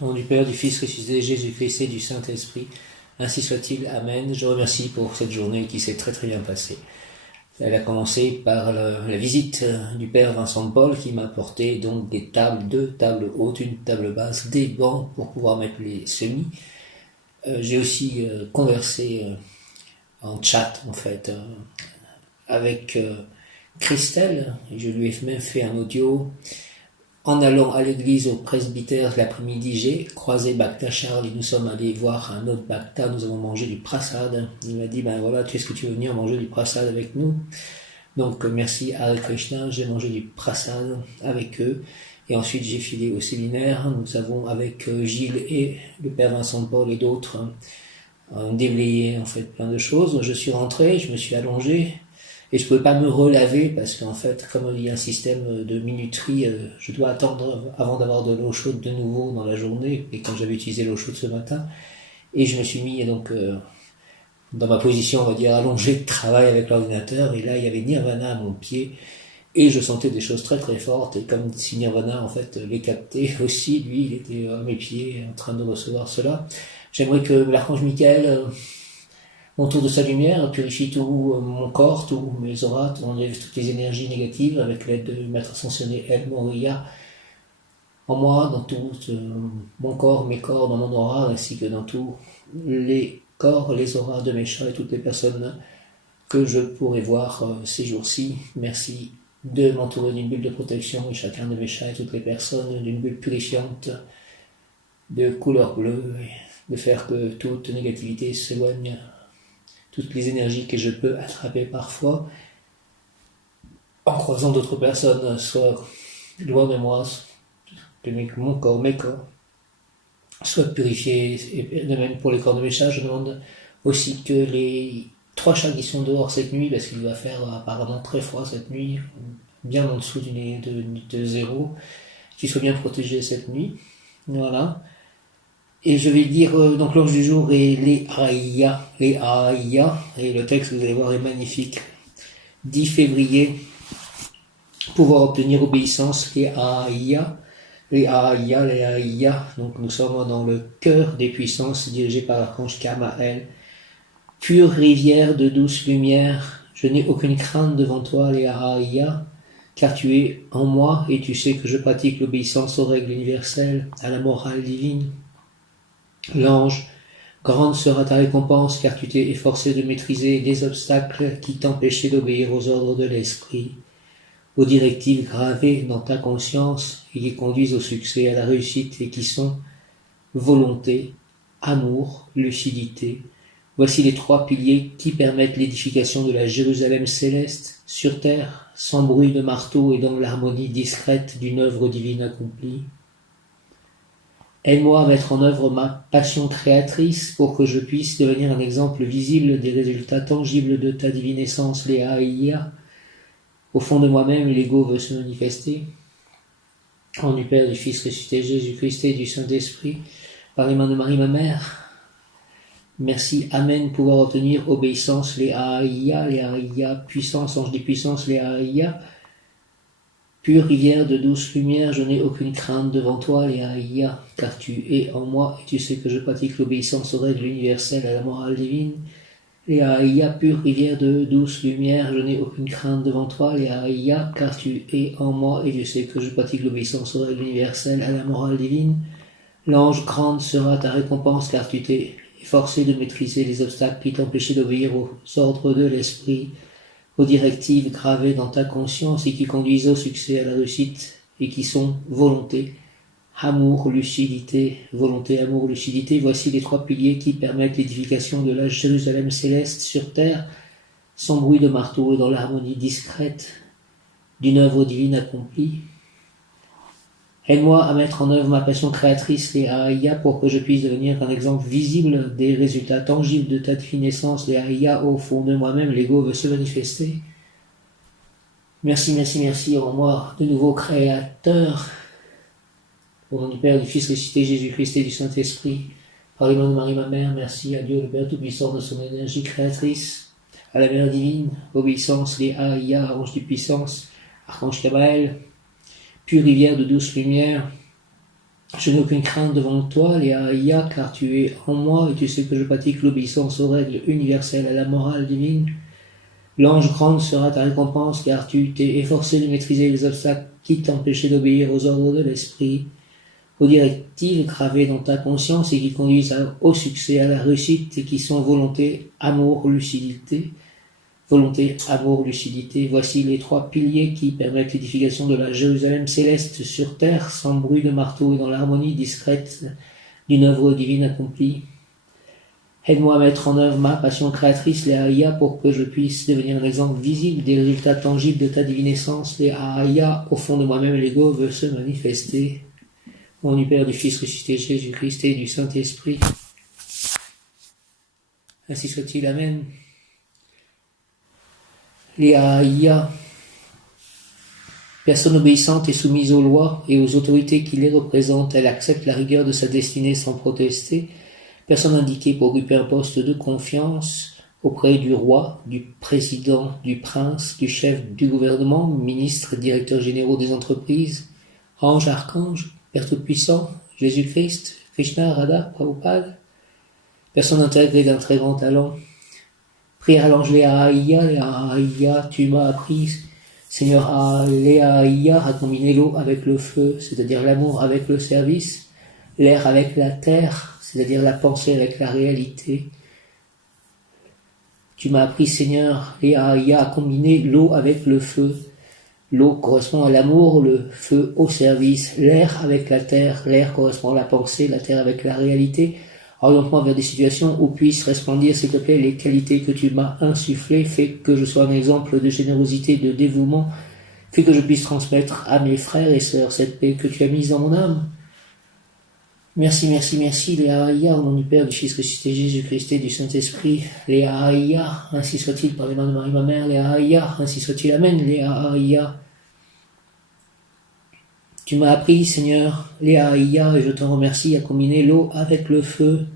Au nom du Père, du Fils ressuscité, Jésus-Christ et du Saint-Esprit, ainsi soit-il. Amen. Je remercie pour cette journée qui s'est très très bien passée. Elle a commencé par la visite du Père Vincent de Paul qui m'a apporté donc des tables, 2 tables hautes, une table basse, des bancs pour pouvoir mettre les semis. J'ai aussi conversé en chat en fait avec Christelle. Je lui ai même fait un audio. En allant à l'église au presbytère l'après-midi, j'ai croisé Bhakta Charles et nous sommes allés voir un autre Bhakta, nous avons mangé du prasad. Il m'a dit, ben voilà, est-ce que tu veux venir manger du prasad avec nous? Donc merci à Hare Krishna, j'ai mangé du prasad avec eux. Et ensuite j'ai filé au séminaire, nous avons avec Gilles et le Père Vincent de Paul et d'autres déblayé en fait plein de choses. Je suis rentré, je me suis allongé. Et je ne pouvais pas me relaver parce qu'en fait, comme il y a un système de minuterie, je dois attendre avant d'avoir de l'eau chaude de nouveau dans la journée. Et quand j'avais utilisé l'eau chaude ce matin, et je me suis mis donc dans ma position, on va dire, allongée de travail avec l'ordinateur. Et là, il y avait Nirvana à mon pied. Et je sentais des choses très très fortes. Et comme si Nirvana, en fait, les captait aussi, lui, il était à mes pieds en train de recevoir cela. J'aimerais que l'archange Michael... autour de sa lumière, purifie tout mon corps, tous mes auras, enlève toutes les énergies négatives avec l'aide de Maître Ascensionné El Moria en moi, dans tout mon corps, mes corps, dans mon aura, ainsi que dans tous les corps, les auras de mes chats et toutes les personnes que je pourrais voir ces jours-ci. Merci de m'entourer d'une bulle de protection et chacun de mes chats et toutes les personnes d'une bulle purifiante de couleur bleue, et de faire que toute négativité s'éloigne, toutes les énergies que je peux attraper parfois en croisant d'autres personnes, soit loin de moi, que mon corps, mes corps, soient purifiés. Et de même pour les corps de mes chats, je demande aussi que les 3 chats qui sont dehors cette nuit, parce qu'il va faire apparemment très froid cette nuit, bien en dessous de 0, qu'ils soient bien protégés cette nuit. Voilà. Et je vais dire, donc l'ange du jour est les Aïa, et le texte, vous allez voir, est magnifique. 10 février, pouvoir obtenir obéissance, les Aïa, donc nous sommes dans le cœur des puissances dirigées par l'archange Kamael. Pure rivière de douce lumière, je n'ai aucune crainte devant toi, les Aïa, car tu es en moi et tu sais que je pratique l'obéissance aux règles universelles, à la morale divine. L'ange, grande sera ta récompense, car tu t'es efforcé de maîtriser les obstacles qui t'empêchaient d'obéir aux ordres de l'esprit, aux directives gravées dans ta conscience et qui conduisent au succès, à la réussite et qui sont volonté, amour, lucidité. Voici les 3 piliers qui permettent l'édification de la Jérusalem céleste sur terre, sans bruit de marteau et dans l'harmonie discrète d'une œuvre divine accomplie. Aide-moi à mettre en œuvre ma passion créatrice pour que je puisse devenir un exemple visible des résultats tangibles de ta divine essence, Léa et Ia. Au fond de moi-même, l'ego veut se manifester. En nom du Père, du Fils ressuscité, Jésus-Christ et du Saint-Esprit, par les mains de Marie, ma mère. Merci, Amen, pouvoir obtenir obéissance, Léa, Ia, puissance, ange des puissances, Léa, Ia. Pure rivière de douce lumière, je n'ai aucune crainte devant toi, Léa, Ia, car tu es en moi et tu sais que je pratique l'obéissance aux règles universelles, à la morale divine. Léa, Ia, pure rivière de douce lumière, je n'ai aucune crainte devant toi, Léa, Ia, car tu es en moi et tu sais que je pratique l'obéissance aux règles universelles, à la morale divine. L'ange, grande sera ta récompense, car tu t'es efforcé de maîtriser les obstacles qui t'empêchaient d'obéir aux ordres de l'esprit, aux directives gravées dans ta conscience et qui conduisent au succès, à la réussite, et qui sont volonté, amour, lucidité, volonté, amour, lucidité. Voici les 3 piliers qui permettent l'édification de la Jérusalem céleste sur terre, sans bruit de marteau et dans l'harmonie discrète d'une œuvre divine accomplie. Aide-moi à mettre en œuvre ma passion créatrice, les Aïa, pour que je puisse devenir un exemple visible des résultats tangibles de ta divine essence, les Aïa. Au fond de moi-même, l'ego veut se manifester. Merci, merci, merci, en moi, de nouveau créateur. Au nom du Père, du Fils ressuscité, Jésus-Christ et du Saint-Esprit, par les mains de Marie, ma mère, merci à Dieu, le Père Tout-Puissant, de son énergie créatrice, à la Mère divine, obéissance, les Aïa, ange de puissance, archange Gabriel, pure rivière de douce lumière, Je n'ai aucune crainte devant toi, Léa, car tu es en moi et tu sais que je pratique l'obéissance aux règles universelles, à la morale divine. L'ange grande sera ta récompense, car tu t'es efforcé de maîtriser les obstacles qui t'empêchaient d'obéir aux ordres de l'esprit, aux directives gravées dans ta conscience et qui conduisent au succès, à la réussite, et qui sont volonté, amour, lucidité. Volonté, amour, lucidité, voici les 3 piliers qui permettent l'édification de la Jérusalem céleste sur terre, sans bruit de marteau et dans l'harmonie discrète d'une œuvre divine accomplie. Aide-moi à mettre en œuvre ma passion créatrice, les Aïa, pour que je puisse devenir un exemple visible des résultats tangibles de ta divine essence. Les Aïa, au fond de moi-même, l'ego veut se manifester. Au nom du Père, du Fils ressuscité Jésus-Christ et du Saint-Esprit. Ainsi soit-il, Amen. Les Aïa, personne obéissante et soumise aux lois et aux autorités qui les représentent, elle accepte la rigueur de sa destinée sans protester. Personne indiquée pour occuper un poste de confiance auprès du roi, du président, du prince, du chef du gouvernement, ministre, directeurs généraux des entreprises, ange, archange, Père Tout-Puissant, Jésus-Christ, Krishna, Radha, Prabhupada. Personne intégrée d'un très grand talent. Prière à l'ange Léa, tu m'as appris, Seigneur Léa, à combiner l'eau avec le feu, c'est-à-dire l'amour avec le service, l'air avec la terre, c'est-à-dire la pensée avec la réalité. Tu m'as appris, Seigneur, Léa, à combiner l'eau avec le feu. L'eau correspond à l'amour, le feu au service, l'air avec la terre, l'air correspond à la pensée, la terre avec la réalité. Oriente-moi vers des situations où puissent resplendir, s'il te plaît, les qualités que tu m'as insufflées, fais que je sois un exemple de générosité, de dévouement, fais que je puisse transmettre à mes frères et sœurs cette paix que tu as mise dans mon âme. Merci, Léa, au nom du Père, du Fils ressuscité Jésus-Christ et du Saint-Esprit. Léa, ainsi soit-il par les mains de Marie, ma mère. Léa, ainsi soit-il, Amen. Léa. Tu m'as appris, Seigneur, Léa, et je t'en remercie, à combiner l'eau avec le feu,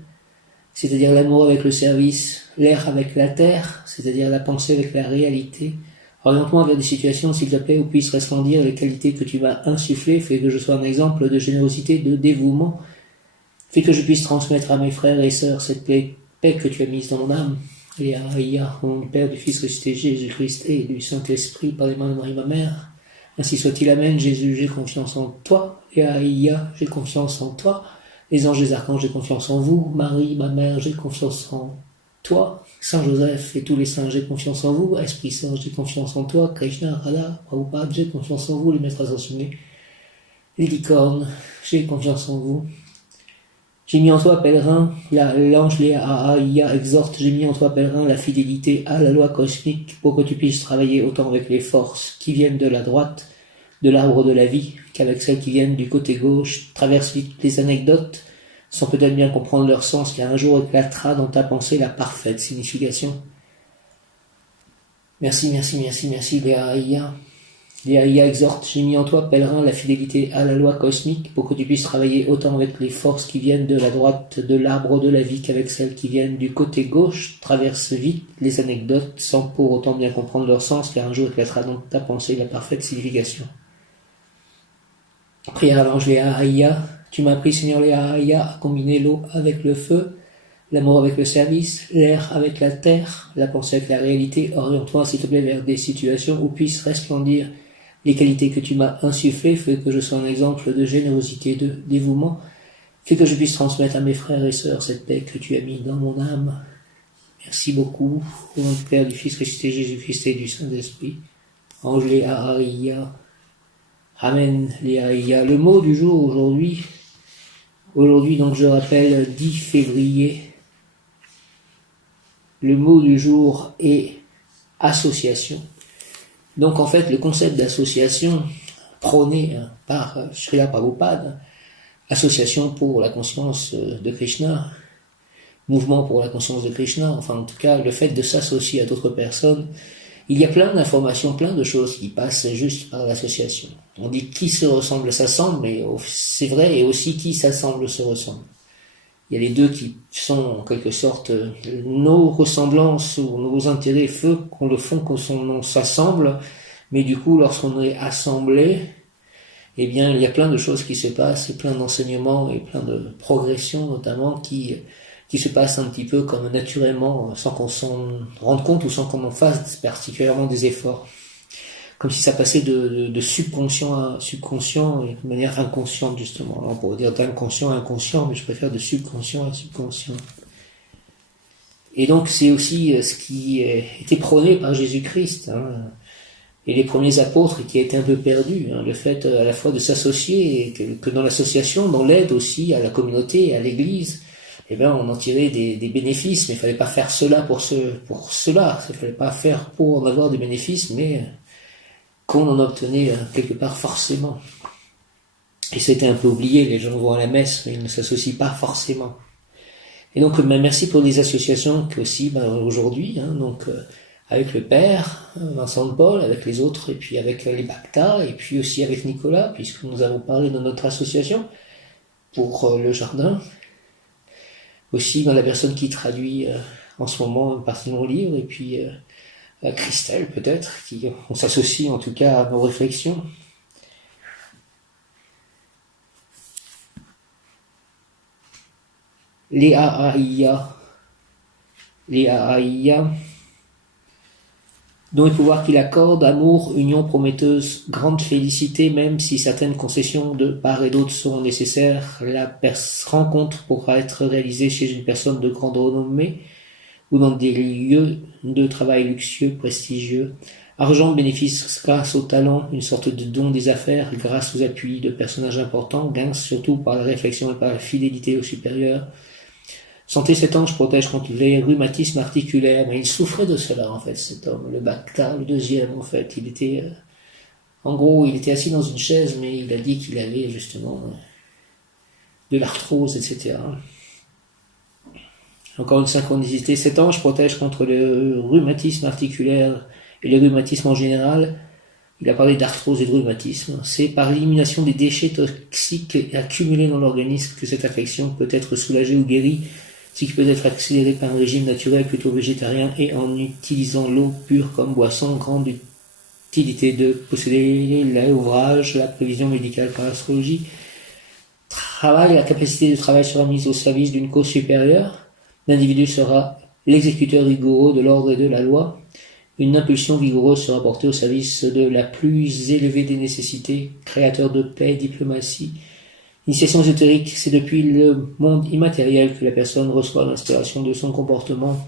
c'est-à-dire l'amour avec le service, l'air avec la terre, c'est-à-dire la pensée avec la réalité. Oriente-moi vers des situations, s'il te plaît, où puissent resplendir les qualités que tu m'as insufflées, fais que je sois un exemple de générosité, de dévouement. Fais que je puisse transmettre à mes frères et sœurs cette paix que tu as mise dans mon âme. Léa, au nom du Père, du Fils ressuscité Jésus-Christ et du Saint-Esprit, par les mains de Marie, ma mère. Ainsi soit-il, Amen. Jésus, j'ai confiance en toi. Léa, j'ai confiance en toi. Les anges, les archanges, j'ai confiance en vous. Marie, ma mère, j'ai confiance en toi. Saint Joseph et tous les saints, j'ai confiance en vous. Esprit Saint, j'ai confiance en toi. Krishna, Radha, Prabhupada, j'ai confiance en vous. Les maîtres ascensionnés, les licornes, j'ai confiance en vous. J'ai mis en toi, pèlerin, l'ange Léa exhorte, j'ai mis en toi, pèlerin, la fidélité à la loi cosmique pour que tu puisses travailler autant avec les forces qui viennent de la droite, de l'arbre de la vie, qu'avec celles qui viennent du côté gauche. Traverse vite les anecdotes, sans peut-être bien comprendre leur sens, car un jour éclatera dans ta pensée la parfaite signification. Merci, Léa. Léa exhorte, j'ai mis en toi, pèlerin, la fidélité à la loi cosmique pour que tu puisses travailler autant avec les forces qui viennent de la droite de l'arbre de la vie qu'avec celles qui viennent du côté gauche. Traverse vite les anecdotes sans pour autant bien comprendre leur sens, car un jour éclatera dans ta pensée la parfaite signification. Prière à l'ange Léa, tu m'as appris, Seigneur Léa, à combiner l'eau avec le feu, l'amour avec le service, l'air avec la terre, la pensée avec la réalité. Oriente-moi, s'il te plaît, vers des situations où puissent resplendir les qualités que tu m'as insufflées, fais que je sois un exemple de générosité, de dévouement, fais que je puisse transmettre à mes frères et sœurs cette paix que tu as mis dans mon âme. Merci beaucoup, au nom du Père, du Fils ressuscité Jésus-Christ et du Saint-Esprit. Ange Léa, Amen, Léa. Le mot du jour aujourd'hui, donc je rappelle 10 février, le mot du jour est association. Donc en fait, le concept d'association prôné par Srila Prabhupada, association pour la conscience de Krishna, mouvement pour la conscience de Krishna, enfin en tout cas le fait de s'associer à d'autres personnes, il y a plein d'informations, plein de choses qui passent juste par l'association. On dit qui se ressemble s'assemble, mais c'est vrai, et aussi qui s'assemble se ressemble. Il y a les deux qui sont en quelque sorte nos ressemblances ou nos intérêts qu'on le font qu'on s'assemble, mais du coup lorsqu'on est assemblé, eh bien, il y a plein de choses qui se passent, et plein d'enseignements, et plein de progressions, notamment, qui se passent un petit peu comme naturellement, sans qu'on s'en rende compte ou sans qu'on en fasse particulièrement des efforts. Comme si ça passait de subconscient à subconscient, et de manière inconsciente, justement. Alors, on pourrait dire d'inconscient à inconscient, mais je préfère de subconscient à subconscient. Et donc, c'est aussi ce qui était prôné par Jésus-Christ, hein, et les premiers apôtres qui étaient un peu perdus, hein, le fait à la fois de s'associer, et que dans l'association, dans l'aide aussi à la communauté, à l'église, eh ben, on en tirait des bénéfices, mais il fallait pas faire cela pour cela, il fallait pas faire pour en avoir des bénéfices, mais qu'on en obtenait quelque part forcément. Et ça a été un peu oublié, les gens vont à la messe, mais ils ne s'associent pas forcément. Et donc, merci pour les associations qui aussi, aujourd'hui, hein, donc, avec le Père, Vincent de Paul, avec les autres, et puis avec les Bacta, et puis aussi avec Nicolas, puisque nous avons parlé de notre association pour le jardin. Aussi dans la personne qui traduit en ce moment une partie de mon livre, et puis Christelle peut-être, on s'associe en tout cas à nos réflexions. Les AAIA, dont les pouvoirs qu'il accorde, amour, union prometteuse, grande félicité, même si certaines concessions de part et d'autre seront nécessaires, la rencontre pourra être réalisée chez une personne de grande renommée ou dans des lieux de travail luxueux, prestigieux. Argent, bénéfice grâce au talent, une sorte de don des affaires grâce aux appuis de personnages importants, gains surtout par la réflexion et par la fidélité au supérieur. Santé, cet ange protège contre les rhumatismes articulaires, mais il souffrait de cela, en fait, cet homme, le Bacta, le deuxième, en fait. Il était, en gros, il était assis dans une chaise, mais il a dit qu'il avait, justement, de l'arthrose, etc. Encore une synchronicité. Cet ange protège contre le rhumatisme articulaire et le rhumatisme en général. Il a parlé d'arthrose et de rhumatisme. C'est par l'élimination des déchets toxiques accumulés dans l'organisme que cette affection peut être soulagée ou guérie, ce qui peut être accéléré par un régime naturel plutôt végétarien et en utilisant l'eau pure comme boisson. Grande utilité de posséder l'ouvrage, la prévision médicale par l'astrologie. Travail, la capacité de travail sera mise au service d'une cause supérieure. L'individu sera l'exécuteur rigoureux de l'ordre et de la loi. Une impulsion vigoureuse sera portée au service de la plus élevée des nécessités, créateur de paix, diplomatie. Initiation ésotérique, c'est depuis le monde immatériel que la personne reçoit l'inspiration de son comportement.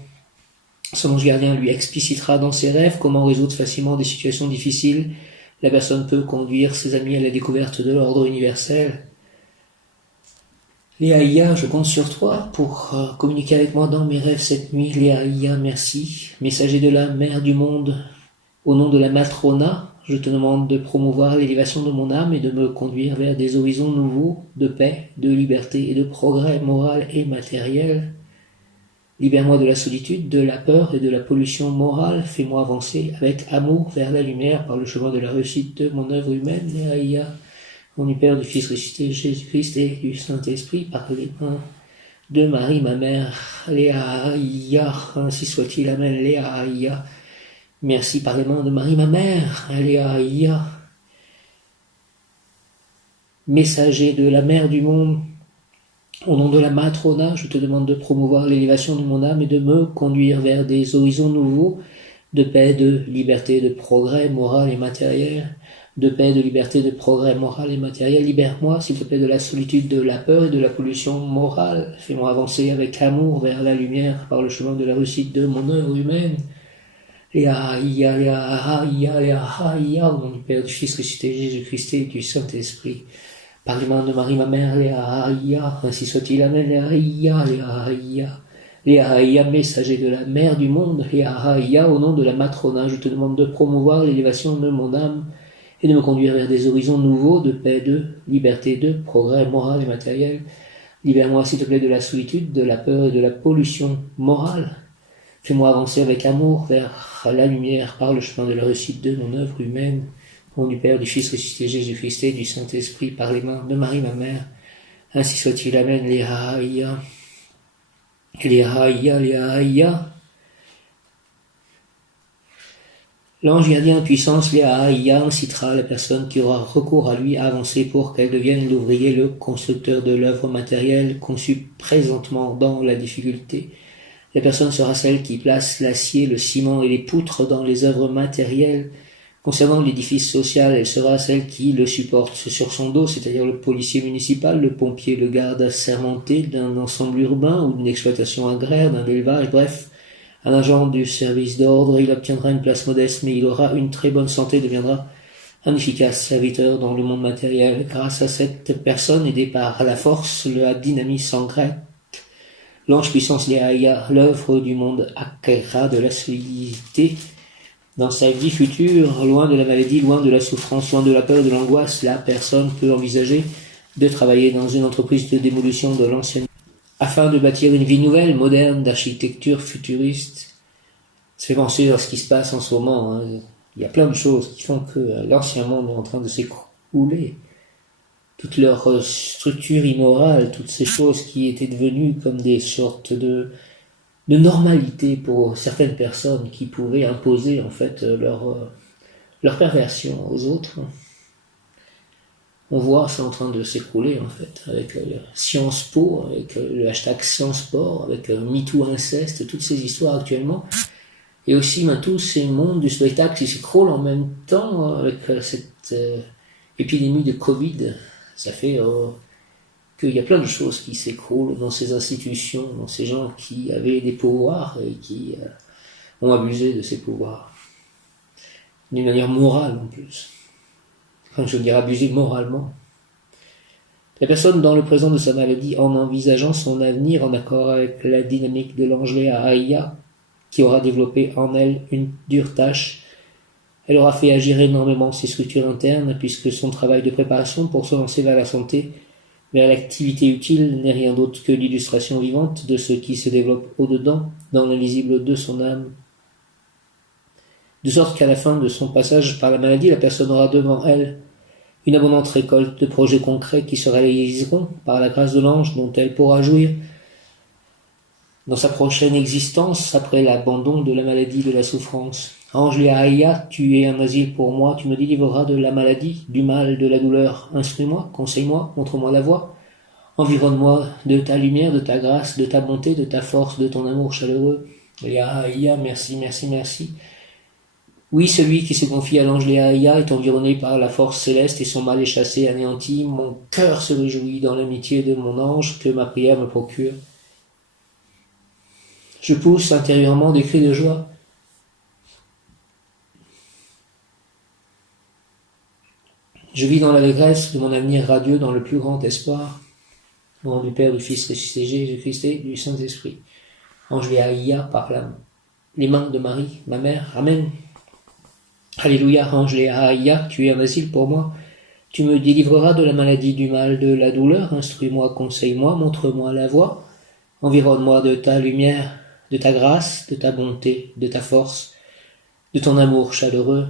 Son ange gardien lui explicitera dans ses rêves comment résoudre facilement des situations difficiles. La personne peut conduire ses amis à la découverte de l'ordre universel. Léa Ia, je compte sur toi pour communiquer avec moi dans mes rêves cette nuit. Léa Ia, merci. Messager de la mère du monde, au nom de la Matrona, je te demande de promouvoir l'élévation de mon âme et de me conduire vers des horizons nouveaux de paix, de liberté et de progrès moral et matériel. Libère-moi de la solitude, de la peur et de la pollution morale. Fais-moi avancer avec amour vers la lumière par le chemin de la réussite de mon œuvre humaine. Léa Ia, au nom du Père, du Fils ressuscité, Jésus-Christ et du Saint-Esprit, par les mains de Marie, ma mère. Léa Ia, ainsi soit-il. Amen. Léa Ia. Merci par les mains de Marie, ma mère. Léa Ia. Messager de la mère du monde, au nom de la Matrona, je te demande de promouvoir l'élévation de mon âme et de me conduire vers des horizons nouveaux de paix, de liberté, de progrès moral et matériel. De paix, de liberté, de progrès moral et matériel. Libère-moi, s'il te plaît, de la solitude, de la peur et de la pollution morale. Fais-moi avancer avec amour vers la lumière par le chemin de la réussite de mon œuvre humaine. Léa Ia, Léa Ia, Léa Ia, au nom du Père, du Fils ressuscité, Jésus-Christ et du Saint-Esprit. Par les mains de Marie, ma mère, Léa Ia, ainsi soit-il. Amen. Léa Ia, Léa Ia. Léa Ia, messager de la mère du monde. Léa Ia, au nom de la Matrona, je te demande de promouvoir l'élévation de mon âme et de me conduire vers des horizons nouveaux de paix, de liberté, de progrès moral et matériel. Libère-moi, s'il te plaît, de la solitude, de la peur et de la pollution morale. Fais-moi avancer avec amour vers la lumière par le chemin de la réussite de mon œuvre humaine. Au nom du Père, du Fils ressuscité, Jésus-Christ et du Saint-Esprit, par les mains de Marie, ma mère. Ainsi soit-il. Amen. Léa Ia. Léa Ia, Léa Ia. L'ange gardien en puissance, Léa incitera la personne qui aura recours à lui à avancer pour qu'elle devienne l'ouvrier, le constructeur de l'œuvre matérielle conçue présentement dans la difficulté. La personne sera celle qui place l'acier, le ciment et les poutres dans les œuvres matérielles. Concernant l'édifice social, elle sera celle qui le supporte sur son dos, c'est-à-dire le policier municipal, le pompier, le garde assermenté d'un ensemble urbain ou d'une exploitation agraire, d'un élevage, bref, un agent du service d'ordre. Il obtiendra une place modeste, mais il aura une très bonne santé, deviendra un efficace serviteur dans le monde matériel. Grâce à cette personne, aidée par la force, la dynamisme en grec, l'ange puissance Léa, l'œuvre du monde acquérera de la solidité dans sa vie future, loin de la maladie, loin de la souffrance, loin de la peur, de l'angoisse. La personne peut envisager de travailler dans une entreprise de démolition de l'ancienne afin de bâtir une vie nouvelle, moderne, d'architecture futuriste. Ça fait penser à ce qui se passe en ce moment. Hein. Il y a plein de choses qui font que l'ancien monde est en train de s'écrouler. Toute leur structure immorale, toutes ces choses qui étaient devenues comme des sortes de normalité pour certaines personnes qui pouvaient imposer en fait leur perversion aux autres. On voit ça en train de s'écrouler en fait, avec Sciences Po, avec le hashtag Sciences Po, avec MeToo inceste, toutes ces histoires actuellement. Et aussi tous ces mondes du spectacle qui s'écroulent en même temps avec cette épidémie de Covid. Ça fait qu'il y a plein de choses qui s'écroulent dans ces institutions, dans ces gens qui avaient des pouvoirs et qui ont abusé de ces pouvoirs. D'une manière morale en plus. Enfin, je veux dire abusé moralement. La personne dans le présent de sa maladie, en envisageant son avenir en accord avec la dynamique de l'ange Léa, qui aura développé en elle une dure tâche, elle aura fait agir énormément ses structures internes, puisque son travail de préparation pour se lancer vers la santé, vers l'activité utile, n'est rien d'autre que l'illustration vivante de ce qui se développe au-dedans, dans l'invisible de son âme. De sorte qu'à la fin de son passage par la maladie, la personne aura devant elle une abondante récolte de projets concrets qui se réaliseront par la grâce de l'ange dont elle pourra jouir dans sa prochaine existence après l'abandon de la maladie, de la souffrance. Ange Léa, tu es un asile pour moi, tu me délivreras de la maladie, du mal, de la douleur. Instruis-moi, conseille-moi, montre-moi la voie. Environne-moi de ta lumière, de ta grâce, de ta bonté, de ta force, de ton amour chaleureux. Léa, merci, merci, merci. Oui, celui qui se confie à l'ange Léa est environné par la force céleste et son mal est chassé, anéanti. Mon cœur se réjouit dans l'amitié de mon ange que ma prière me procure. Je pousse intérieurement des cris de joie. Je vis dans l'allégresse de mon avenir radieux, dans le plus grand espoir. Au nom du Père, du Fils ressuscité Jésus-Christ et du Saint-Esprit. Ange Léa par les mains de Marie, ma mère. Amen. Alléluia, ange Léa, tu es un asile pour moi. Tu me délivreras de la maladie, du mal, de la douleur. Instruis-moi, conseille-moi, montre-moi la voie. Environne-moi de ta lumière, de ta grâce, de ta bonté, de ta force, de ton amour chaleureux.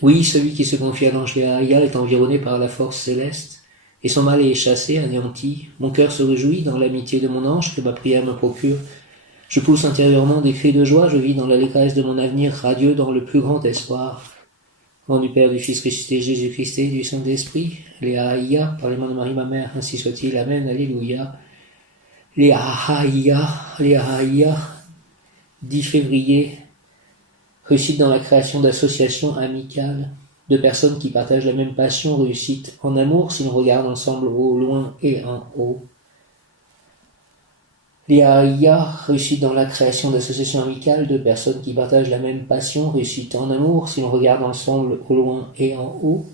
Oui, celui qui se confie à l'ange Léa est environné par la force céleste, et son mal est chassé, anéanti. Mon cœur se réjouit dans l'amitié de mon ange que ma prière me procure. Je pousse intérieurement des cris de joie, je vis dans l'allégresse de mon avenir radieux, dans le plus grand espoir. Au nom du Père, du Fils ressuscité Jésus-Christ et du Saint-Esprit, Léa, par les mains de Marie ma mère, ainsi soit-il. Amen, Alléluia. Léa, 10 février, réussite dans la création d'associations amicales, de personnes qui partagent la même passion, réussite en amour, si l'on regarde ensemble au loin et en haut. Léa, réussite dans la création d'associations amicales, de personnes qui partagent la même passion, réussite en amour, si l'on regarde ensemble au loin et en haut.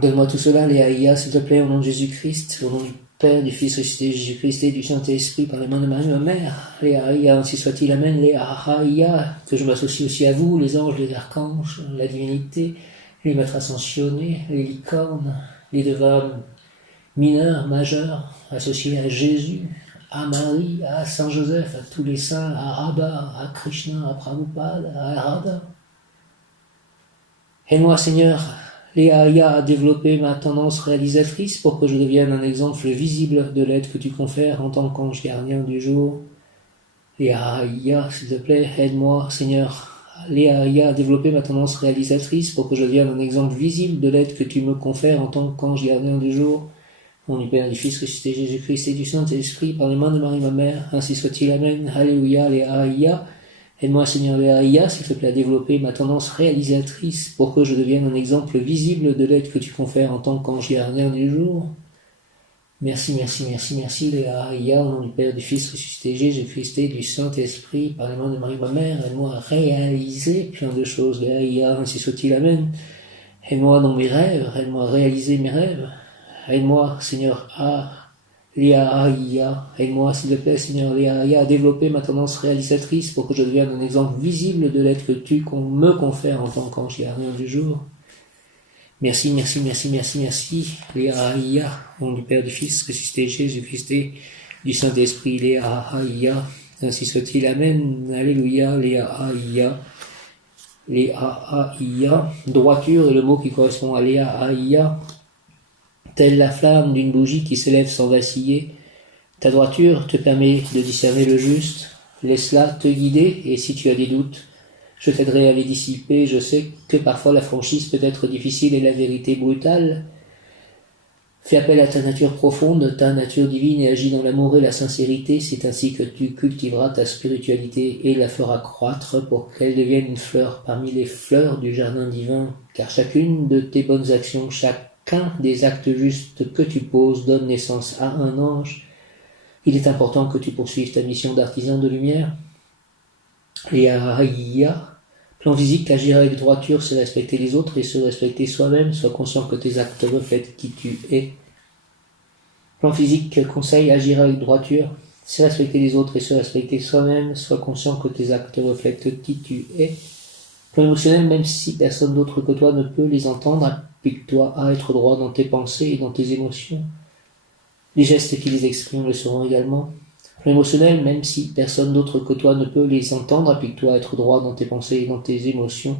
Donne-moi tout cela, Léa, s'il te plaît, au nom de Jésus-Christ, au nom du Père, du Fils ressuscité Jésus-Christ et du Saint-Esprit, par les mains de Marie, ma mère. Léa, ainsi soit-il, amen. Léa, que je m'associe aussi à vous, les anges, les archanges, la divinité, les maîtres ascensionnés, les licornes, les devins mineurs, majeurs, associés à Jésus, à Marie, à Saint Joseph, à tous les saints, à Rabba, à Krishna, à Prabhupada, à Radha. Aide-moi, Seigneur, Léa, à développer ma tendance réalisatrice pour que je devienne un exemple visible de l'aide que tu confères en tant qu'ange gardien du jour. Léa Aïa, s'il te plaît, aide-moi, Seigneur. Léa Aïa, à développer ma tendance réalisatrice pour que je devienne un exemple visible de l'aide que tu me confères en tant qu'ange gardien du jour. Au nom du Père, du Fils, ressuscité Jésus-Christ et du Saint-Esprit, par les mains de Marie, ma mère, ainsi soit-il. Amen. Alléluia, Léa Aïa. Aide-moi, Seigneur Léa Aïa, s'il te plaît, à développer ma tendance réalisatrice pour que je devienne un exemple visible de l'aide que tu confères en tant qu'ange gardien du jour. Merci, Léa Aïa, au nom du Père, du Fils, ressuscité Jésus-Christ et du Saint-Esprit, par les mains de Marie, ma mère, aide-moi à réaliser plein de choses. Léa Aïa, ainsi soit-il. Amen. Aide-moi dans mes rêves, aide-moi à réaliser mes rêves. Aide-moi, Seigneur, Léa Aïa. Aide-moi, s'il te plaît, Seigneur Léa Aïa, à développer ma tendance réalisatrice pour que je devienne un exemple visible de l'aide que tu me confères en tant qu'ange gardien du jour. Merci, Léa Aïa, au nom du Père, du Fils, ressuscité Jésus-Christ et du Saint-Esprit, Léa Aïa, ainsi soit-il. Amen. Alléluia, Léa Aïa. Léa Aïa, droiture est le mot qui correspond à Léa Aïa. Telle la flamme d'une bougie qui s'élève sans vaciller, ta droiture te permet de discerner le juste. Laisse-la te guider, et si tu as des doutes, je t'aiderai à les dissiper. Je sais que parfois la franchise peut être difficile et la vérité brutale. Fais appel à ta nature profonde, ta nature divine, et agis dans l'amour et la sincérité. C'est ainsi que tu cultiveras ta spiritualité et la feras croître pour qu'elle devienne une fleur parmi les fleurs du jardin divin. Car chacune de tes bonnes actions, chacun des actes justes que tu poses donne naissance à un ange. Il est important que tu poursuives ta mission d'artisan de lumière. Léa Aïa, plan physique, agir avec droiture, c'est respecter les autres et se respecter soi-même. Sois conscient que tes actes reflètent qui tu es. Plan physique, conseil, agir avec droiture, c'est respecter les autres et se respecter soi-même. Sois conscient que tes actes reflètent qui tu es. Plan émotionnel, même si personne d'autre que toi ne peut les entendre, applique-toi à être droit dans tes pensées et dans tes émotions. Les gestes qui les expriment le seront également. Plan émotionnel, même si personne d'autre que toi ne peut les entendre, applique-toi à être droit dans tes pensées et dans tes émotions.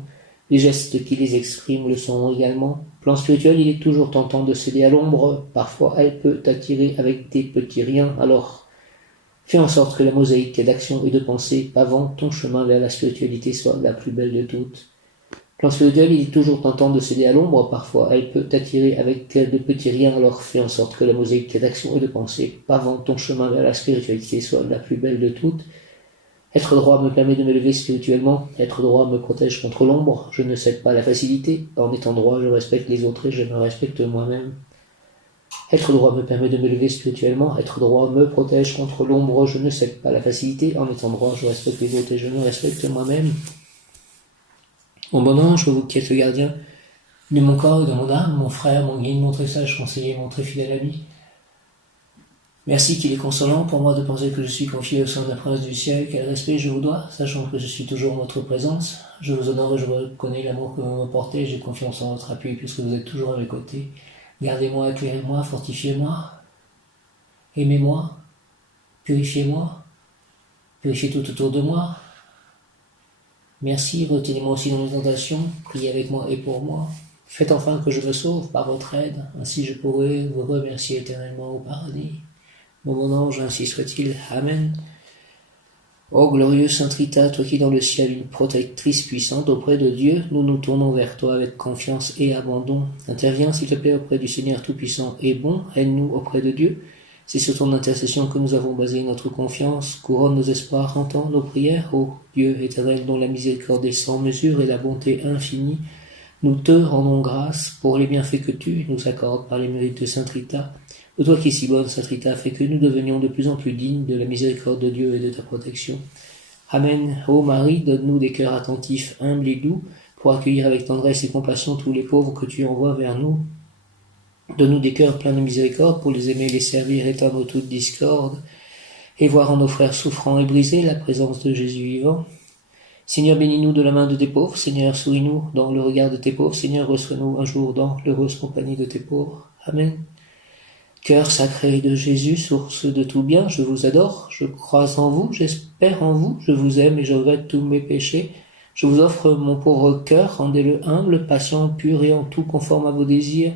Les gestes qui les expriment le seront également. Plan spirituel, il est toujours tentant de céder à l'ombre. Parfois, elle peut t'attirer avec des petits riens. Alors, fais en sorte que la mosaïque d'actions et de pensées pavant ton chemin vers la spiritualité soit la plus belle de toutes. Plan spirituel, il est toujours tentant de céder à l'ombre. Parfois, elle peut t'attirer avec de petits riens. Alors, fais en sorte que la mosaïque d'actions et de pensées pavant ton chemin vers la spiritualité soit la plus belle de toutes. Être droit me permet de m'élever spirituellement. Être droit me protège contre l'ombre. Je ne cède pas à la facilité. En étant droit, je respecte les autres et je me respecte moi-même. Être droit me permet de m'élever spirituellement. Être droit me protège contre l'ombre. Je ne cède pas à la facilité. En étant droit, je respecte les autres et je me respecte moi-même. Mon bon ange, vous qui êtes le gardien de mon corps et de mon âme, mon frère, mon guide, mon très sage conseiller, mon très fidèle ami. Merci qu'il est consolant pour moi de penser que je suis confié au sein de la prince du ciel. Quel respect je vous dois, sachant que je suis toujours en votre présence. Je vous honore et je vous reconnais l'amour que vous me portez. J'ai confiance en votre appui puisque vous êtes toujours à mes côtés. Gardez-moi, éclairez-moi, fortifiez-moi. Aimez-moi, purifiez-moi, purifiez tout autour de moi. Merci, retenez-moi aussi dans mes tentations, priez avec moi et pour moi. Faites enfin que je me sauve par votre aide, ainsi je pourrai vous remercier éternellement au paradis. Mon ange, ainsi soit-il. Amen. Ô glorieux Sainte Rita, toi qui dans le ciel une protectrice puissante auprès de Dieu, nous nous tournons vers toi avec confiance et abandon. Interviens s'il te plaît auprès du Seigneur Tout-Puissant et bon, aide-nous auprès de Dieu. C'est sur ton intercession que nous avons basé notre confiance. Couronne nos espoirs, entends nos prières, ô Dieu éternel dont la miséricorde est sans mesure et la bonté infinie. Nous te rendons grâce pour les bienfaits que tu nous accordes par les mérites de Sainte Rita. Ô toi qui es si bonne, Sainte Rita, fais que nous devenions de plus en plus dignes de la miséricorde de Dieu et de ta protection. Amen. Ô Marie, donne-nous des cœurs attentifs, humbles et doux, pour accueillir avec tendresse et compassion tous les pauvres que tu envoies vers nous. Donne-nous des cœurs pleins de miséricorde pour les aimer, les servir, éteindre toute discorde, et voir en nos frères souffrants et brisés la présence de Jésus vivant. Seigneur, bénis-nous de la main de tes pauvres. Seigneur, souris-nous dans le regard de tes pauvres. Seigneur, reçois-nous un jour dans l'heureuse compagnie de tes pauvres. Amen. Cœur sacré de Jésus, source de tout bien, je vous adore, je crois en vous, j'espère en vous, je vous aime et je regrette tous mes péchés. Je vous offre mon pauvre cœur, rendez-le humble, patient, pur et en tout conforme à vos désirs.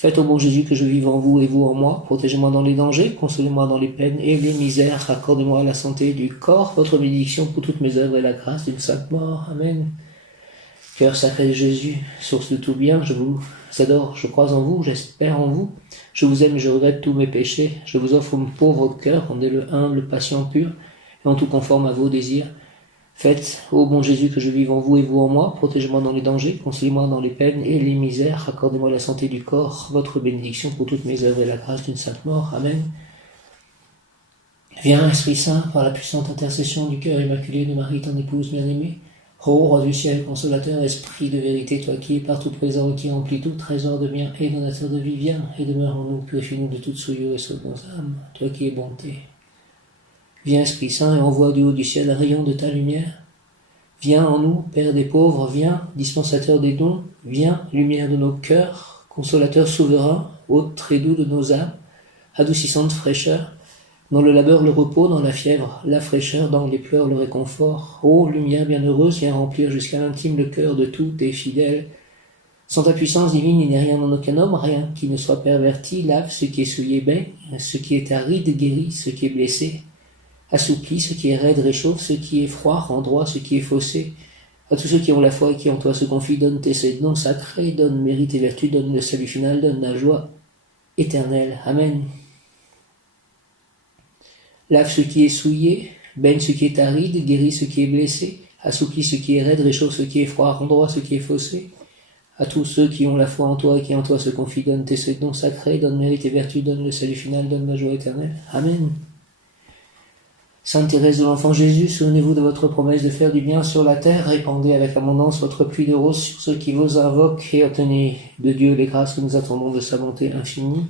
Faites au bon Jésus que je vive en vous et vous en moi. Protégez-moi dans les dangers, consolez-moi dans les peines et les misères. Accordez-moi la santé du corps, votre bénédiction pour toutes mes œuvres et la grâce d'une sainte mort. Amen. Cœur sacré de Jésus, source de tout bien, je vous adore, je crois en vous, j'espère en vous. Je vous aime et je regrette tous mes péchés. Je vous offre mon pauvre cœur, rendez-le humble, patient, pur, et en tout conforme à vos désirs. Faites, ô bon Jésus, que je vive en vous et vous en moi. Protégez-moi dans les dangers, consolez-moi dans les peines et les misères. Accordez-moi la santé du corps, votre bénédiction pour toutes mes œuvres et la grâce d'une sainte mort. Amen. Viens, Esprit Saint, par la puissante intercession du cœur immaculé de Marie, ton épouse bien-aimée. Ô roi du ciel, consolateur, esprit de vérité, toi qui es partout présent et qui remplis tout trésor de bien et donateur de vie, viens et demeure en nous, purifie-nous de toute souillure et sauve nos âmes, toi qui es bonté. Viens, Esprit Saint, et envoie du haut du ciel un rayon de ta lumière. Viens en nous, Père des pauvres, viens, dispensateur des dons, viens, lumière de nos cœurs, consolateur souverain, hôte très doux de nos âmes, adoucissante fraîcheur, dans le labeur le repos, dans la fièvre la fraîcheur, dans les pleurs le réconfort. Ô lumière bienheureuse, viens remplir jusqu'à l'intime le cœur de tous tes fidèles. Sans ta puissance divine, il n'est rien en aucun homme, rien qui ne soit perverti. Lave ce qui est souillé, baigne, ce qui est aride, guérit ce qui est blessé. Assouplis ce qui est raide, réchauffe ce qui est froid, rend droit ce qui est faussé. À tous ceux qui ont la foi et qui en toi se confient, donne tes noms sacrés, donne mérite et vertu, donne le salut final, donne la joie éternelle. Amen. Lave ce qui est souillé, baigne ce qui est aride, guérit ce qui est blessé, assouplis ce qui est raide, réchauffe ce qui est froid, rend droit ce qui est faussé. À tous ceux qui ont la foi en toi et qui en toi se confient, donne tes noms sacrés, donne mérite et vertu, donne le salut final, donne la joie éternelle. Amen. Sainte Thérèse de l'Enfant Jésus, souvenez-vous de votre promesse de faire du bien sur la terre, répandez avec abondance votre pluie de roses sur ceux qui vous invoquent et obtenez de Dieu les grâces que nous attendons de sa bonté infinie.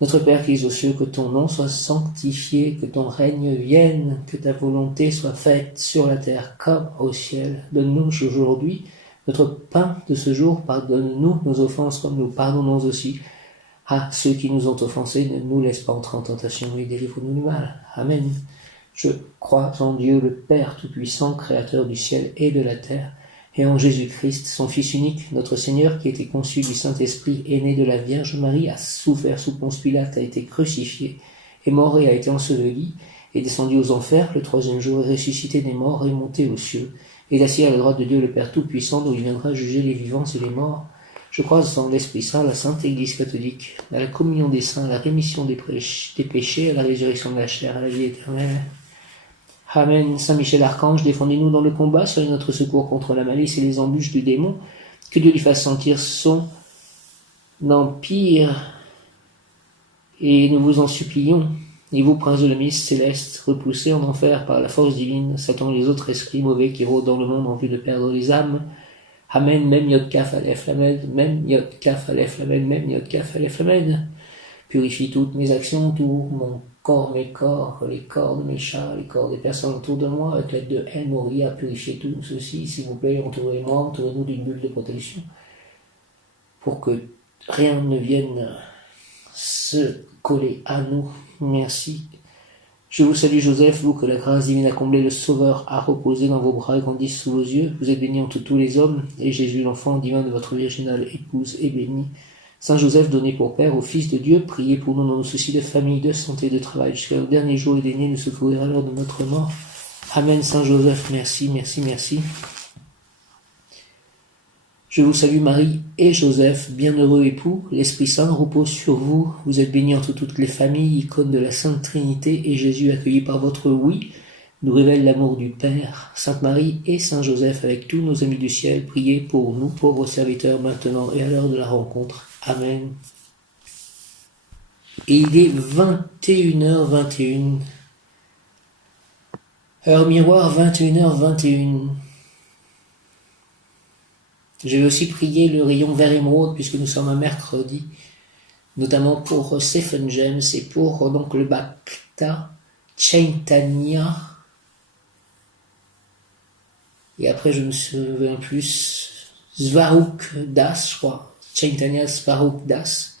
Notre Père qui es aux cieux, que ton nom soit sanctifié, que ton règne vienne, que ta volonté soit faite sur la terre comme au ciel. Donne-nous aujourd'hui notre pain de ce jour, pardonne-nous nos offenses comme nous pardonnons aussi à ceux qui nous ont offensés. Ne nous laisse pas entrer en tentation et délivre-nous du mal. Amen. Je crois en Dieu le Père Tout-Puissant, Créateur du ciel et de la terre, et en Jésus-Christ, son Fils unique, notre Seigneur, qui a été conçu du Saint-Esprit, est né de la Vierge Marie, a souffert sous Ponce Pilate, a été crucifié, est mort et a été enseveli, est descendu aux enfers, le troisième jour est ressuscité des morts, est monté aux cieux, et est assis à la droite de Dieu le Père Tout-Puissant, d'où il viendra juger les vivants et les morts. Je crois en l'Esprit Saint, la Sainte Église catholique, à la communion des saints, à la rémission des péchés, à la résurrection de la chair, à la vie éternelle. Amen. Saint Michel Archange, défendez-nous dans le combat, soyez notre secours contre la malice et les embûches du démon, que Dieu lui fasse sentir son empire, et nous vous en supplions. Et vous, princes de la milice céleste, repoussés en enfer par la force divine, Satan et les autres esprits mauvais qui rôdent dans le monde en vue de perdre les âmes. Amen. Mem Yod Kaf Aleph Lamed, Mem Yod Kaf Aleph Lamed, Mem Yod Kaf Aleph Lamed. Purifie toutes mes actions, tout mon corps, mes corps, les corps de mes chats, les corps des personnes autour de moi, avec l'aide de El Moria, purifiez tout ceci, s'il vous plaît, entourez-moi, entourez-nous d'une bulle de protection, pour que rien ne vienne se coller à nous. Merci. Je vous salue Joseph, vous que la grâce divine a comblé, le Sauveur a reposé dans vos bras et grandisse sous vos yeux. Vous êtes béni entre tous les hommes, et Jésus, l'enfant divin de votre virginale épouse, est béni. Saint Joseph, donné pour Père au Fils de Dieu, priez pour nous dans nos soucis de famille, de santé, de travail, jusqu'au dernier jour et daigné nous secourir à l'heure de notre mort. Amen. Saint Joseph, merci, merci, merci. Je vous salue Marie et Joseph, bienheureux époux, l'Esprit Saint repose sur vous. Vous êtes bénis entre toutes les familles, icône de la Sainte Trinité, et Jésus, accueilli par votre oui, nous révèle l'amour du Père. Sainte Marie et Saint Joseph, avec tous nos amis du ciel, priez pour nous, pauvres serviteurs, maintenant et à l'heure de la rencontre. Amen. Et il est 21h21. Heure miroir, 21h21. Je vais aussi prier le rayon vert émeraude, puisque nous sommes un mercredi, notamment pour Stephen James et pour donc le Bhakta Chaitanya. Et après, je me souviens plus, Svaruk Das, je crois. Chaitanya Svaruk Das.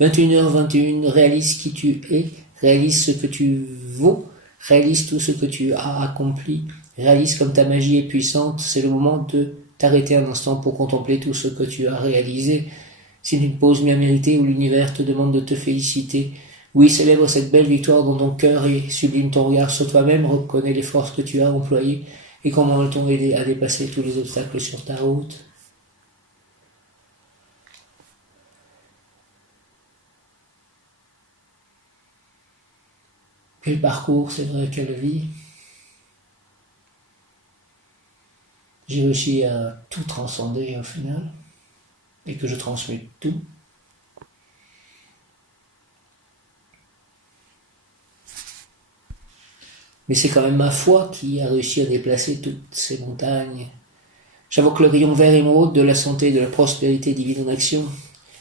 21h21, réalise qui tu es, réalise ce que tu vaux, réalise tout ce que tu as accompli, réalise comme ta magie est puissante. C'est le moment de t'arrêter un instant pour contempler tout ce que tu as réalisé. C'est une pause bien méritée où l'univers te demande de te féliciter. Oui, célèbre cette belle victoire dans ton cœur et sublime ton regard sur toi-même, reconnais les forces que tu as employées et comment elles t'ont aidé à dépasser tous les obstacles sur ta route. Quel parcours, c'est vrai, quelle vie. J'ai réussi à tout transcender au final et que je transmute tout. Mais c'est quand même ma foi qui a réussi à déplacer toutes ces montagnes. J'invoque le rayon vert émeraude de la santé et de la prospérité divine en action.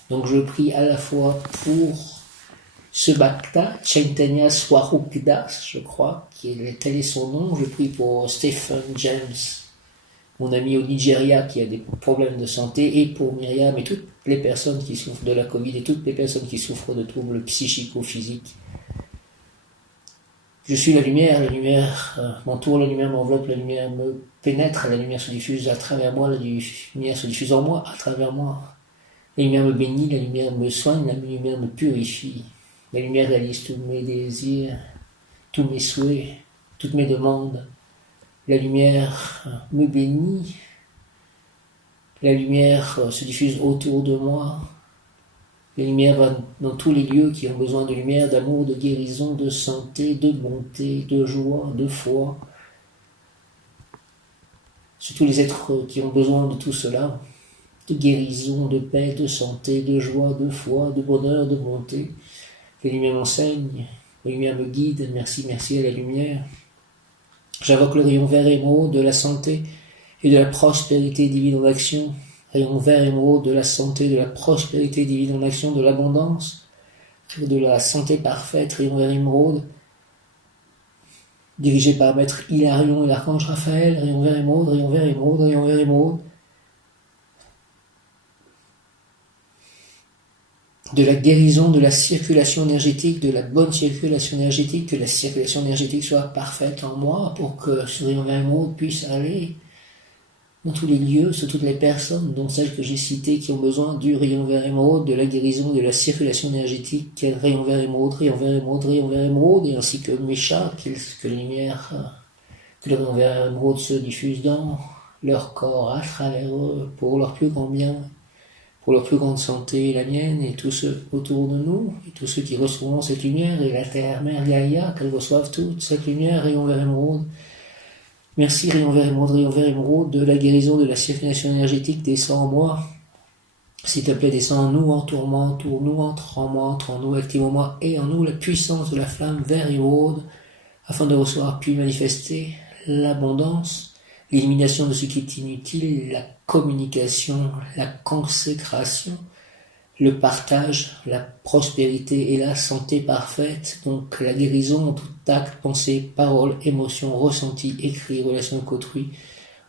Donc je prie à la fois pour ce Bhakta, Chaitanya Swarupdas, je crois, tel est son nom. Je prie pour Stephen James, mon ami au Nigeria qui a des problèmes de santé, et pour Myriam et toutes les personnes qui souffrent de la Covid et toutes les personnes qui souffrent de troubles psychico-physiques. Je suis la lumière m'entoure, la lumière m'enveloppe, la lumière me pénètre, la lumière se diffuse à travers moi, la lumière se diffuse en moi, à travers moi. La lumière me bénit, la lumière me soigne, la lumière me purifie. La lumière réalise tous mes désirs, tous mes souhaits, toutes mes demandes. La lumière me bénit, la lumière se diffuse autour de moi. La lumière va dans tous les lieux qui ont besoin de lumière, d'amour, de guérison, de santé, de bonté, de joie, de foi. C'est tous les êtres qui ont besoin de tout cela, de guérison, de paix, de santé, de joie, de foi, de bonheur, de bonté. La lumière m'enseigne, la lumière me guide, merci, merci à la lumière. J'invoque le rayon vert émeraude de la santé et de la prospérité divine en action. Rayon vert émeraude de la santé, de la prospérité divine en action, de l'abondance, de la santé parfaite, rayon vert émeraude, dirigé par Maître Hilarion et l'archange Raphaël, rayon vert émeraude, rayon vert émeraude, rayon vert émeraude, de la guérison, de la circulation énergétique, de la bonne circulation énergétique, que la circulation énergétique soit parfaite en moi pour que ce rayon vert émeraude puisse aller dans tous les lieux, sur toutes les personnes, dont celles que j'ai citées, qui ont besoin du rayon vert émeraude, de la guérison, de la circulation énergétique, rayon vert émeraude, rayon vert émeraude, rayon vert émeraude, et ainsi que mes chats, que la lumière, que le rayon vert émeraude se diffuse dans leur corps, à travers eux, pour leur plus grand bien, pour leur plus grande santé, la mienne, et tous ceux autour de nous, et tous ceux qui recevront cette lumière, et la terre, mère Gaïa, qu'elles reçoivent toute cette lumière, rayon vert émeraude. Merci, rayon vert émeraude, de la guérison, de la circulation énergétique, descend en moi. S'il te plaît, descend en nous, entoure-moi, entoure-nous, entre en moi, entre en nous, active en moi et en nous la puissance de la flamme vert émeraude, afin de recevoir puis manifester l'abondance, l'élimination de ce qui est inutile, la communication, la consécration, le partage, la prospérité et la santé parfaite, donc la guérison en tout acte, pensée, parole, émotion, ressenti, écrit, relation avec autrui.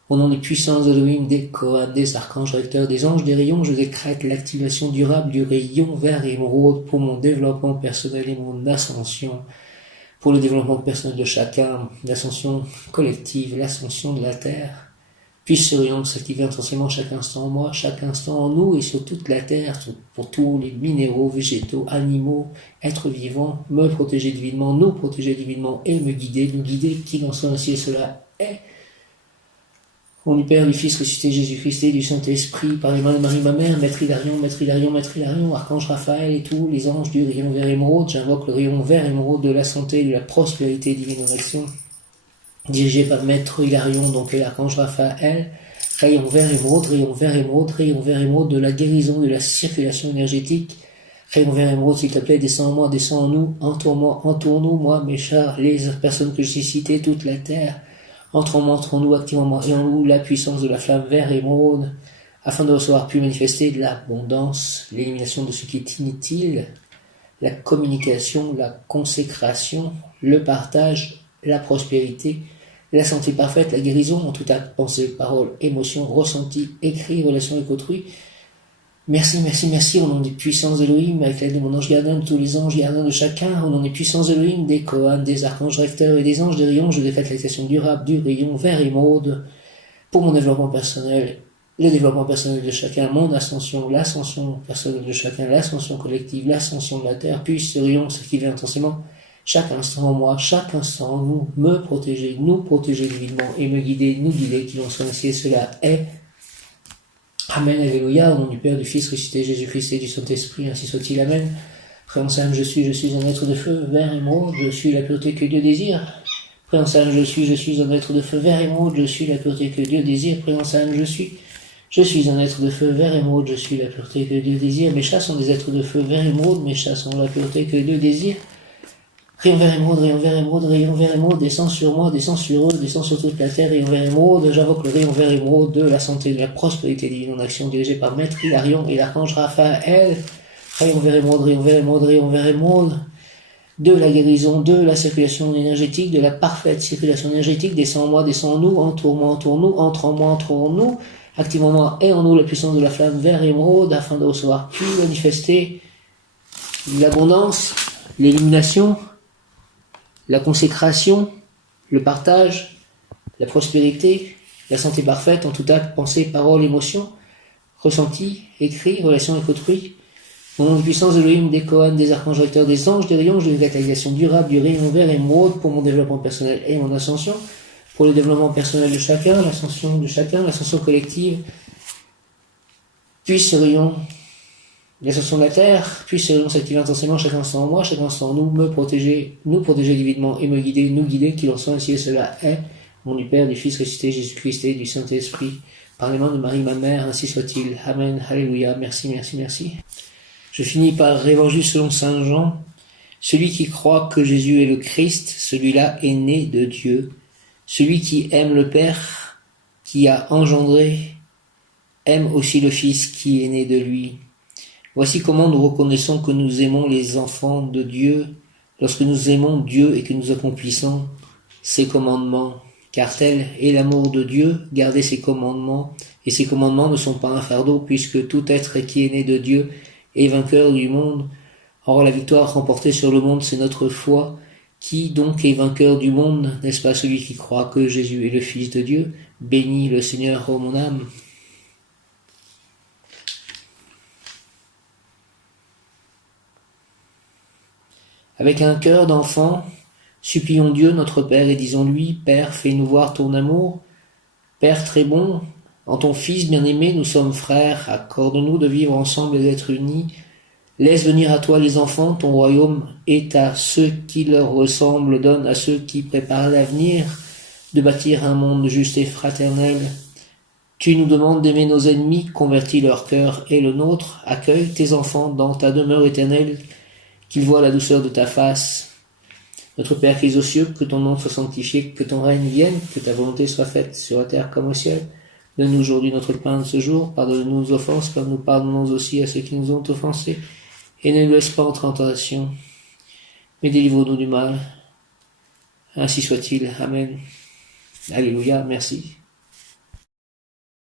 Au nom des puissances d'Elohim, des Kohanes, des archanges recteurs, des anges, des rayons, je décrète l'activation durable du rayon vert émeraude pour mon développement personnel et mon ascension, pour le développement personnel de chacun, l'ascension collective, l'ascension de la terre. Puisse ce rayon s'activer intensément chaque instant en moi, chaque instant en nous et sur toute la terre, pour tous les minéraux, végétaux, animaux, êtres vivants, me protéger divinement, nous protéger divinement et me guider, nous guider, qu'il en soit ainsi et cela est. Au nom du Père, du Fils ressuscité Jésus-Christ et du Saint-Esprit, par les mains de Marie ma mère, Maître Hilarion, Maître Hilarion, Maître Hilarion, Archange Raphaël et tous les anges du rayon vert émeraude, j'invoque le rayon vert émeraude de la santé et de la prospérité divine en action. Dirigé par Maître Hilarion, donc l'archange Raphaël, rayon vert émeraude, rayon vert émeraude, rayon vert émeraude de la guérison, de la circulation énergétique, rayon vert émeraude, s'il te plaît, descends en moi, descends en nous, entoure-moi, entoure-nous, moi, mes chars, les personnes que j'ai citées, toute la terre, entre en moi, entre en nous, active en moi et en nous la puissance de la flamme vert émeraude, afin de recevoir puis manifester de l'abondance, l'élimination de ce qui est inutile, la communication, la consécration, le partage, la prospérité, la santé parfaite, la guérison en tout acte, pensée, parole, émotion, ressenti, écrit, relation avec autrui. Merci, merci, merci, au nom des puissances d'Elohim, avec l'aide de mon ange gardien, de tous les anges gardiens de chacun, au nom des puissances d'Elohim, des Kohanes, des archanges recteurs et des anges des rayons, je décrète l'activation durable du rayon vert émeraude pour mon développement personnel le développement personnel de chacun, mon ascension, l'ascension personnelle de chacun, l'ascension collective, l'ascension de la Terre, puisse ce rayon s'activer intensément chaque instant en moi, chaque instant en nous, me protéger, nous protéger divinement et me guider, nous guider, qu'il en soit ainsi et cela est. Amen, alléluia, au nom du Père, du Fils, ressuscité, Jésus-Christ et du Saint-Esprit, ainsi soit-il, amen. Frère en Saint, je suis un être de feu, vert émeraude, je suis la pureté que Dieu désire. Frère en Saint, je suis un être de feu, vert émeraude, je suis la pureté que Dieu désire. Frère en Saint, je suis un être de feu, vert émeraude, je suis la pureté que Dieu désire. Mes chats sont des êtres de feu, vert émeraude, mes chats sont la pureté que Dieu désire. Rayon vert émeraude, rayon vert émeraude, rayon vert émeraude, descend sur moi, descend sur eux, descend sur toute la terre, rayon vert émeraude, j'invoque le rayon vert émeraude de la santé, de la prospérité divine en action dirigée par Maître Hilarion et l'archange Raphaël. Rayon vert émeraude, rayon vert émeraude, rayon vert émeraude, de la guérison, de la circulation énergétique, de la parfaite circulation énergétique, descend en moi, descend en nous, entoure-moi, entoure-nous, entre en moi, entre en nous, active en moi et en nous la puissance de la flamme vert émeraude afin de recevoir puis manifester l'abondance, l'illumination, la consécration, le partage, la prospérité, la santé parfaite en tout acte, pensée, parole, émotion, ressenti, écrit, relation avec autrui. Au nom de puissance de Elohim, des Kohan, des archanges recteurs, des anges, des rayons, de vitalisation durable, du rayon vert émeraude pour mon développement personnel et mon ascension, pour le développement personnel de chacun, l'ascension collective, puisse ce rayon, l'ascension de la terre, puisse ce rayon s'activer intensément chaque instant en moi, chaque instant en nous, me protéger, nous protéger divinement et me guider, nous guider, qu'il en soit ainsi et cela est, au nom du Père, du Fils ressuscité, Jésus-Christ et du Saint-Esprit, par les mains de Marie ma mère, ainsi soit-il. Amen, alléluia, merci, merci, merci. Je finis par Évangile selon Saint Jean. Celui qui croit que Jésus est le Christ, celui-là est né de Dieu. Celui qui aime le Père, qui a engendré, aime aussi le Fils qui est né de lui. Voici comment nous reconnaissons que nous aimons les enfants de Dieu, lorsque nous aimons Dieu et que nous accomplissons ses commandements. Car tel est l'amour de Dieu, garder ses commandements, et ses commandements ne sont pas un fardeau, puisque tout être qui est né de Dieu est vainqueur du monde. Or la victoire remportée sur le monde, c'est notre foi. Qui donc est vainqueur du monde? N'est-ce pas celui qui croit que Jésus est le Fils de Dieu? Bénis le Seigneur, ô mon âme. Avec un cœur d'enfant, supplions Dieu notre Père et disons-lui, Père, fais-nous voir ton amour. Père très bon, en ton Fils bien-aimé, nous sommes frères, accorde-nous de vivre ensemble et d'être unis. Laisse venir à toi les enfants, ton royaume est à ceux qui leur ressemblent, donne à ceux qui préparent l'avenir, de bâtir un monde juste et fraternel. Tu nous demandes d'aimer nos ennemis, convertis leur cœur et le nôtre, accueille tes enfants dans ta demeure éternelle, qu'ils voient la douceur de ta face. Notre Père qui es aux cieux, que ton nom soit sanctifié, que ton règne vienne, que ta volonté soit faite sur la terre comme au ciel. Donne-nous aujourd'hui notre pain de ce jour, pardonne-nous nos offenses, comme nous pardonnons aussi à ceux qui nous ont offensés. Et ne nous laisse pas entrer en tentation, mais délivre-nous du mal. Ainsi soit-il. Amen. Alléluia, merci.